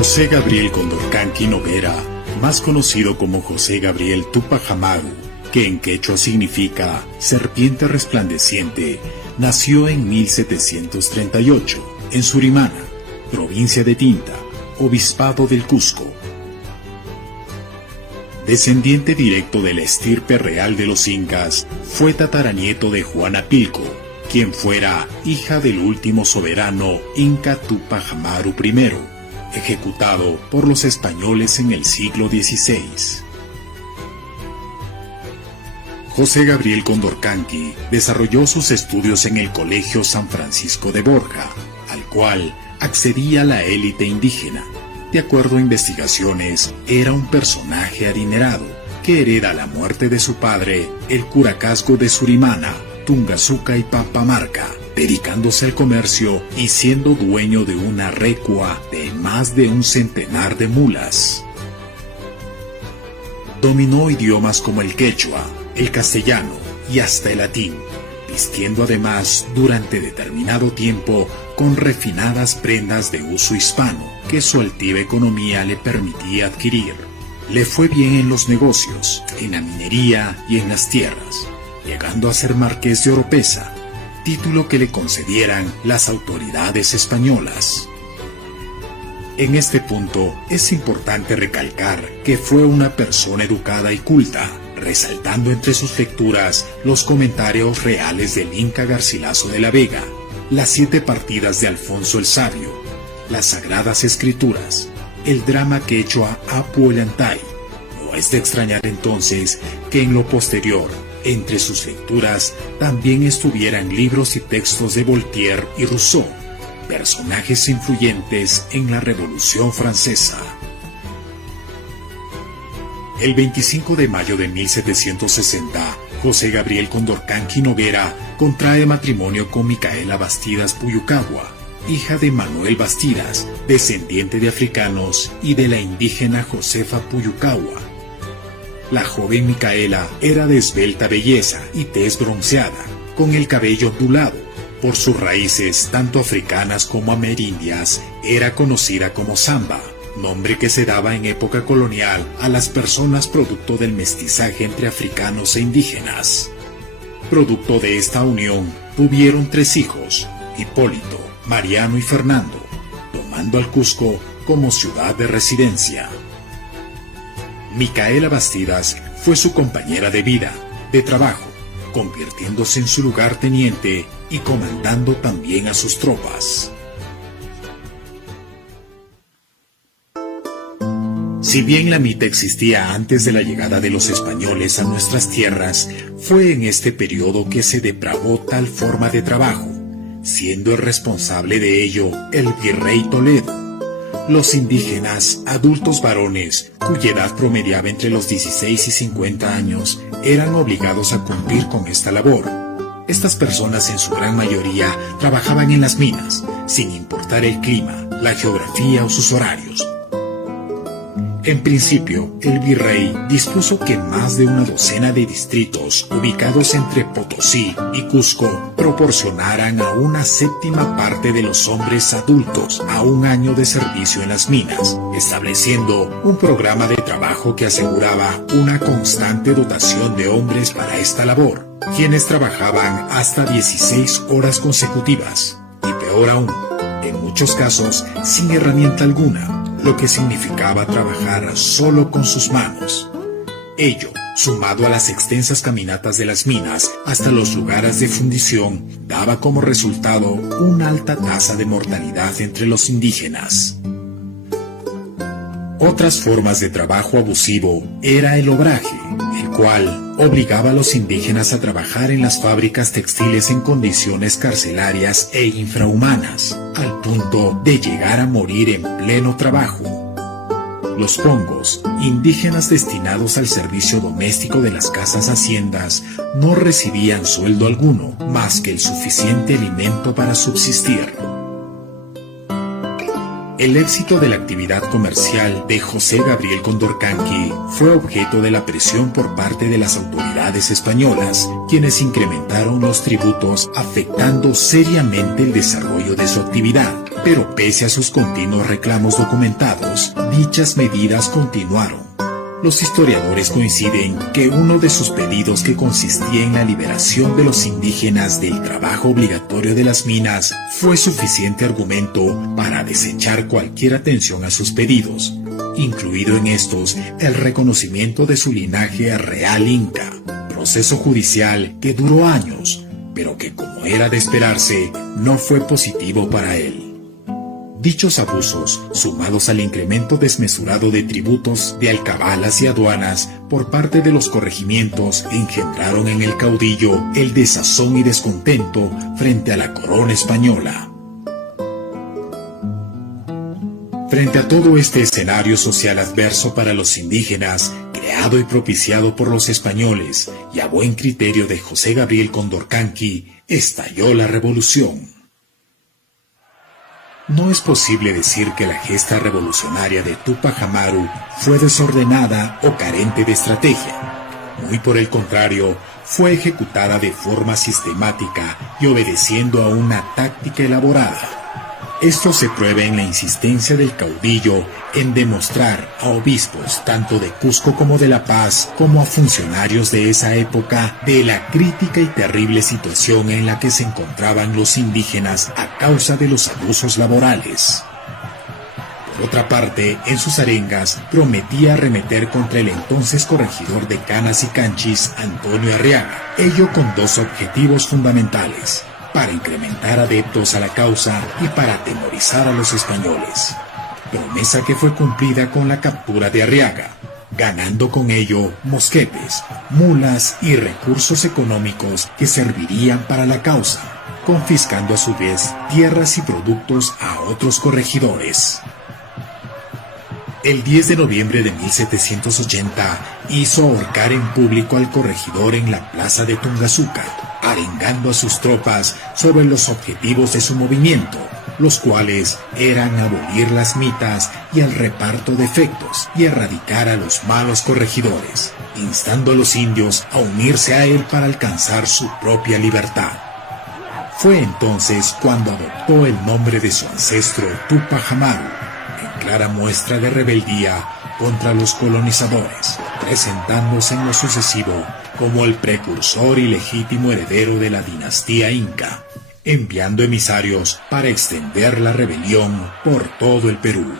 José Gabriel Condorcanqui Noguera, más conocido como José Gabriel Túpac Amaru, que en quechua significa serpiente resplandeciente, nació en 1738 en Surimana, provincia de Tinta, obispado del Cusco. Descendiente directo de la estirpe real de los incas, fue tataranieto de Juana Pilco, quien fuera hija del último soberano inca Túpac Amaru I, ejecutado por los españoles en el siglo XVI. José Gabriel Condorcanqui desarrolló sus estudios en el Colegio San Francisco de Borja, al cual accedía la élite indígena. De acuerdo a investigaciones, era un personaje adinerado que hereda la muerte de su padre, el curacazgo de Surimana, Tungazuca y Pampamarca, dedicándose al comercio y siendo dueño de una recua de más de un centenar de mulas. Dominó idiomas como el quechua, el castellano y hasta el latín, vistiendo además durante determinado tiempo con refinadas prendas de uso hispano que su altiva economía le permitía adquirir. Le fue bien en los negocios, en la minería y en las tierras, llegando a ser marqués de Oropesa, título que le concedieran las autoridades españolas. En este punto es importante recalcar que fue una persona educada y culta, resaltando entre sus lecturas los comentarios reales del Inca Garcilaso de la Vega, las 7 partidas de Alfonso el Sabio, las Sagradas Escrituras, el drama quechua Apu Ollantay. No es de extrañar entonces que en lo posterior, entre sus lecturas, también estuvieran libros y textos de Voltaire y Rousseau, personajes influyentes en la Revolución Francesa. El 25 de mayo de 1760, José Gabriel Condorcanqui Noguera contrae matrimonio con Micaela Bastidas Puyucagua, hija de Manuel Bastidas, descendiente de africanos, y de la indígena Josefa Puyucagua. La joven Micaela era de esbelta belleza y tez bronceada, con el cabello ondulado. Por sus raíces, tanto africanas como amerindias, era conocida como Samba, nombre que se daba en época colonial a las personas producto del mestizaje entre africanos e indígenas. Producto de esta unión, tuvieron 3 hijos, Hipólito, Mariano y Fernando, tomando al Cusco como ciudad de residencia. Micaela Bastidas fue su compañera de vida, de trabajo, convirtiéndose en su lugarteniente y comandando también a sus tropas. Si bien la mita existía antes de la llegada de los españoles a nuestras tierras, fue en este periodo que se depravó tal forma de trabajo, siendo el responsable de ello el virrey Toledo. Los indígenas, adultos varones, cuya edad promediaba entre los 16 y 50 años, eran obligados a cumplir con esta labor. Estas personas en su gran mayoría trabajaban en las minas, sin importar el clima, la geografía o sus horarios. En principio, el virrey dispuso que más de una docena de distritos ubicados entre Potosí y Cusco proporcionaran a una 7ª parte de los hombres adultos a un año de servicio en las minas, estableciendo un programa de trabajo que aseguraba una constante dotación de hombres para esta labor, quienes trabajaban hasta 16 horas consecutivas, y peor aún, en muchos casos sin herramienta alguna, lo que significaba trabajar solo con sus manos. Ello, sumado a las extensas caminatas de las minas hasta los lugares de fundición, daba como resultado una alta tasa de mortalidad entre los indígenas. Otras formas de trabajo abusivo era el obraje, el cual obligaba a los indígenas a trabajar en las fábricas textiles en condiciones carcelarias e infrahumanas, al punto de llegar a morir en pleno trabajo. Los pongos, indígenas destinados al servicio doméstico de las casas haciendas, no recibían sueldo alguno más que el suficiente alimento para subsistir. El éxito de la actividad comercial de José Gabriel Condorcanqui fue objeto de la presión por parte de las autoridades españolas, quienes incrementaron los tributos, afectando seriamente el desarrollo de su actividad. Pero pese a sus continuos reclamos documentados, dichas medidas continuaron. Los historiadores coinciden que uno de sus pedidos, que consistía en la liberación de los indígenas del trabajo obligatorio de las minas, fue suficiente argumento para desechar cualquier atención a sus pedidos, incluido en estos el reconocimiento de su linaje real inca, proceso judicial que duró años, pero que, como era de esperarse, no fue positivo para él. Dichos abusos, sumados al incremento desmesurado de tributos, de alcabalas y aduanas por parte de los corregimientos, engendraron en el caudillo el desazón y descontento frente a la corona española. Frente a todo este escenario social adverso para los indígenas, creado y propiciado por los españoles, y a buen criterio de José Gabriel Condorcanqui, estalló la revolución. No es posible decir que la gesta revolucionaria de Túpac Amaru fue desordenada o carente de estrategia. Muy por el contrario, fue ejecutada de forma sistemática y obedeciendo a una táctica elaborada. Esto se prueba en la insistencia del caudillo en demostrar a obispos tanto de Cusco como de La Paz, como a funcionarios de esa época, de la crítica y terrible situación en la que se encontraban los indígenas a causa de los abusos laborales. Por otra parte, en sus arengas prometía arremeter contra el entonces corregidor de Canas y Canchis, Antonio Arriaga, ello con dos objetivos fundamentales: para incrementar adeptos a la causa y para atemorizar a los españoles. Promesa que fue cumplida con la captura de Arriaga, ganando con ello mosquetes, mulas y recursos económicos que servirían para la causa, confiscando a su vez tierras y productos a otros corregidores. El 10 de noviembre de 1780 hizo ahorcar en público al corregidor en la plaza de Tungazuca, arengando a sus tropas sobre los objetivos de su movimiento, los cuales eran abolir las mitas y el reparto de efectos y erradicar a los malos corregidores, instando a los indios a unirse a él para alcanzar su propia libertad. Fue entonces cuando adoptó el nombre de su ancestro Túpac Amaru, en clara muestra de rebeldía contra los colonizadores, presentándose en lo sucesivo como el precursor y legítimo heredero de la dinastía inca, enviando emisarios para extender la rebelión por todo el Perú.